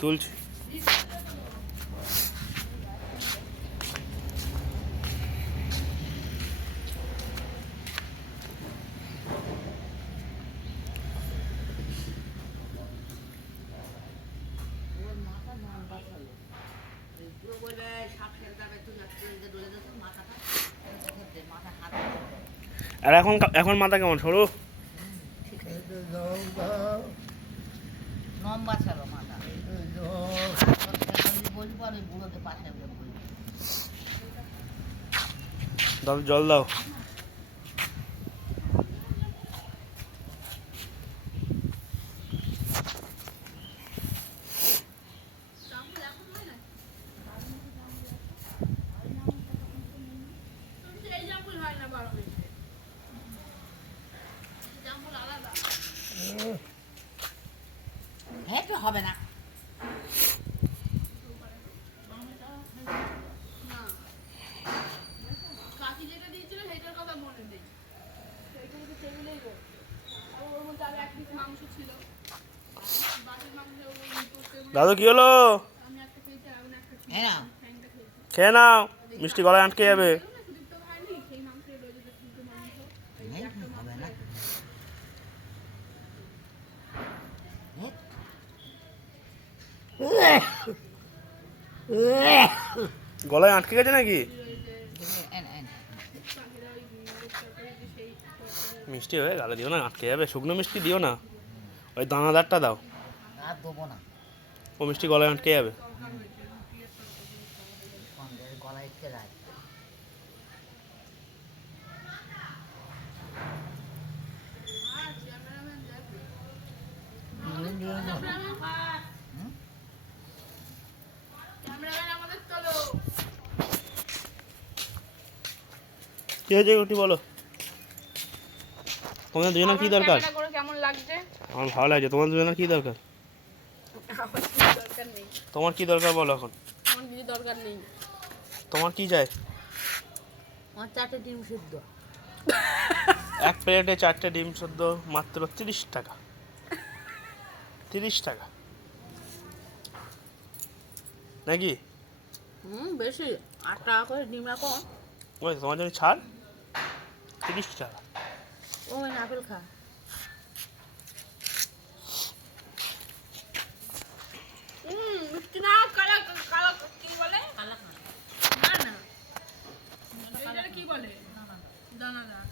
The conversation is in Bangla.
তুলছি। আর এখন এখন মাথা কেমন সরু? লম্বা ছিল মাথা। বলবো আর ওই বুড়োকে পাশে বলবো। দাও জল দাও। হ্যাঁ তো হবে না। দাদু কি হলো? হ্যাঁ খেয়ে নাও, মিষ্টি গলায় আটকে যাবে। হবে না। গলায় আটকে গেছে নাকি? মিষ্টি হয়ে গালে দিও না, আটকে যাবে। শুকনো মিষ্টি দিও না, ওই দানাদারটা দাও। আর দেবো না। ও মিষ্টি গলায় আটকে যাবে। গলায় ইটকে যায়। কি হয়েছে ওটি বলো? তোমাদের দুজনের কি দরকার? কেমন লাগছে? আমার ভালো লাগছে। তোমার দুজনের কি দরকার? দরকার নেই। তোমার কি দরকার বলো এখন? আমার কিছু দরকার নেই। তোমার কি চাই? আমার 4টে ডিম সিদ্ধ। এক প্লেটে 4টে ডিম সেদ্ধ মাত্র 30 টাকা। 30 টাকা নাকি? বেশি। 8 টাকা করে ডিম রাখো। ওই তোমার জন্য ছাড় 30 টাকা। ও আপেল খা। মিষ্টি না, কালা কালা কি বলে? কালা না না। এটা কি বলে? দানাদার।